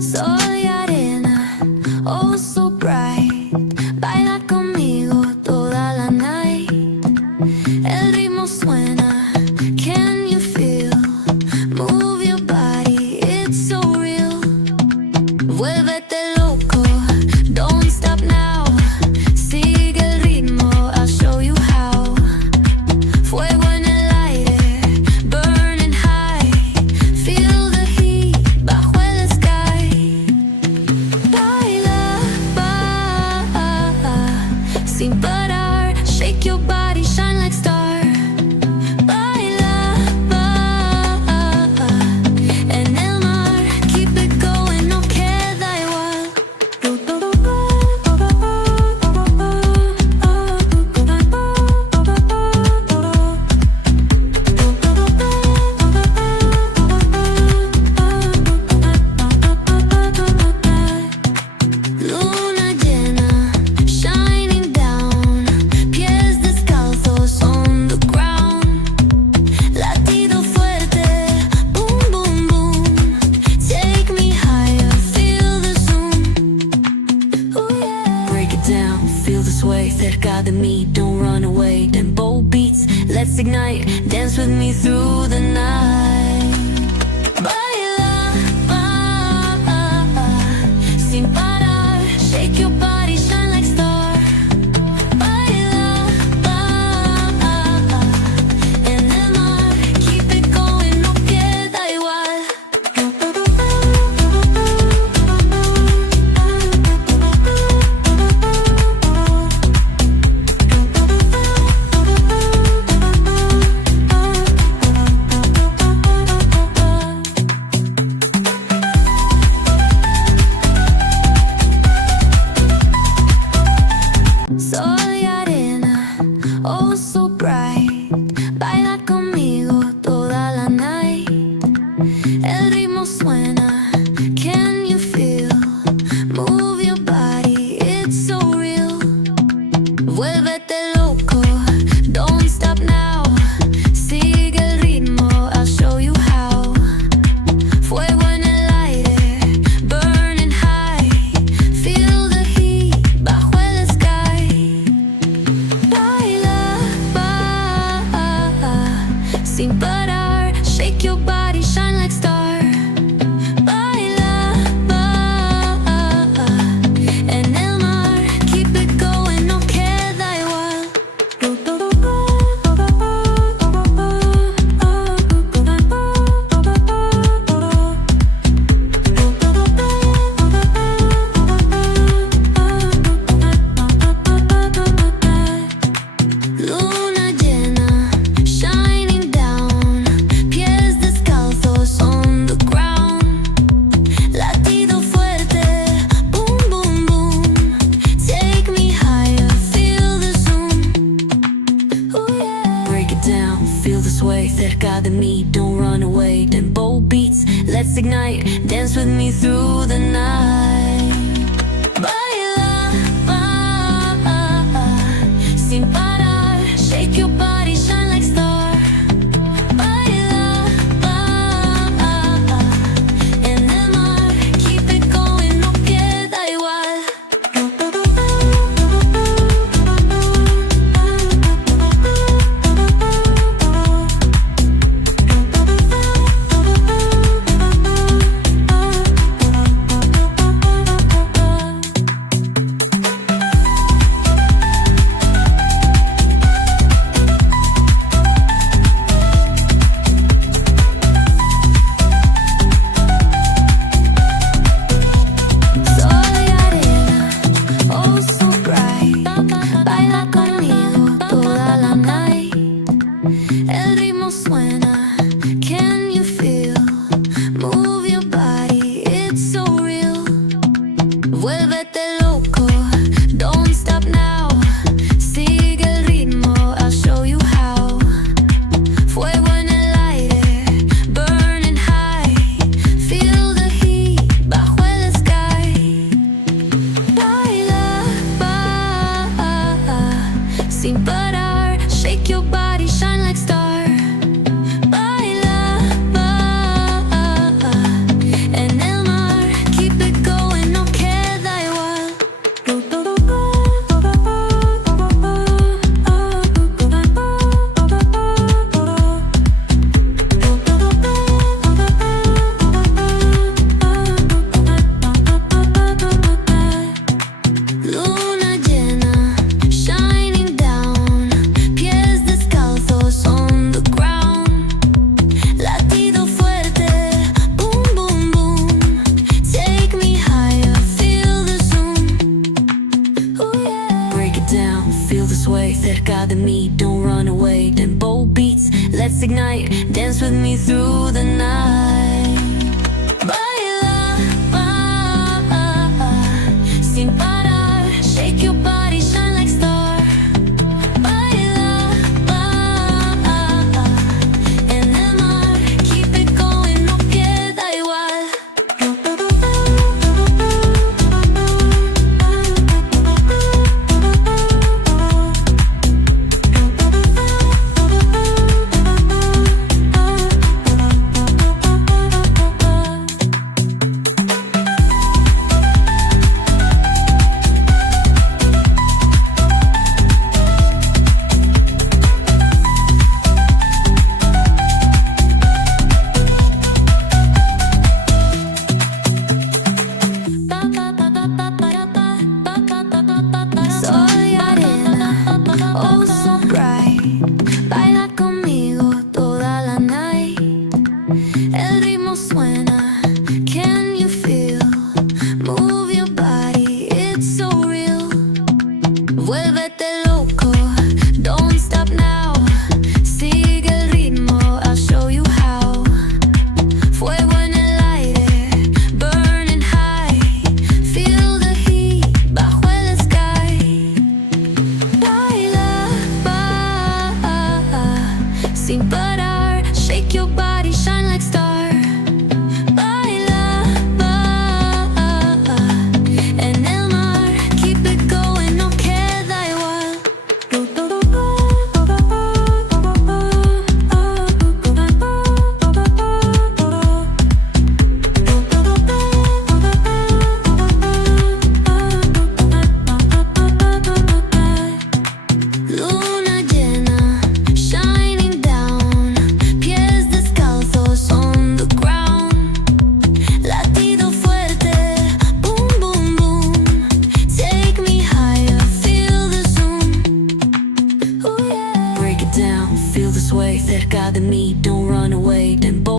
Soy arena, oh so bright. Baila conmigo toda la night. El ritmo suena, can you feel? Move your body, it's so real. Vuélvete loco, don't stop now. Sigue el ritmo, I'll show you how. Fuego en el aire, burning high. Feel the heat bajo el sky. Baila, sin parar. Shake your body, shine like star. Baila, en el mar. Keep it going, no queda igual. Luna llena, shining down. Pies descalzos on the ground. Latido fuerte, boom, boom, boom. Take me higher, feel the zoom. Ooh, yeah. Break it down, feel the sway. Cerca de mí, don't run away. Tempo beats, let's ignite. Dance with me through the night. Baila, sin parar. Shake your body, shine like star. Baila, en el mar. Keep it going, no queda igual. Soy arena, oh so bright. Baila conmigo toda la night. El ritmo suena, can you feel? Move your body, it's so real. Vuélvete loco, don't stop now. Sigue el ritmo, I'll show you how. Fuego en el aire, burning high. Feel the heat bajo el sky. Baila, sin parar. Shake your body, shine like star. Baila, en el mar. Keep it going, no queda igual. Luna llena, shining down. Pies descalzos on the ground. Latido fuerte, boom, boom, boom. Take me higher, feel the zoom. Ooh, yeah. Break it down, feel the sway. Cerca de mí, don't run away. Tempo beats, let's ignite. Dance with me through the night. Baila, sin parar. Shake your body, shine like star. Baila, en el mar. Keep it going, no queda igual. let's ignite. Dance with me through the night. Baila, sin parar. Shake your body, shine like star. Baila, en el mar. Keep it going, no queda igual. Soy arena, oh so bright. Baila conmigo toda la night. El ritmo suena, can you feel? Move your body, it's so real. Vuélvete loco, don't stop now. Sigue el ritmo, I'll show you how. Fuego en el aire, burning high. Feel the heat bajo el sky. Baila, sin parar. Shake your body, shine like star. Baila, en el mar. Keep it going, no queda igual. Luna llena, shining down. Pies descalzos on the ground. Latido fuerte, boom, boom, boom. Take me higher, feel the zoom. Oh yeah. Break it down, feel the sway cerca de mí. Don't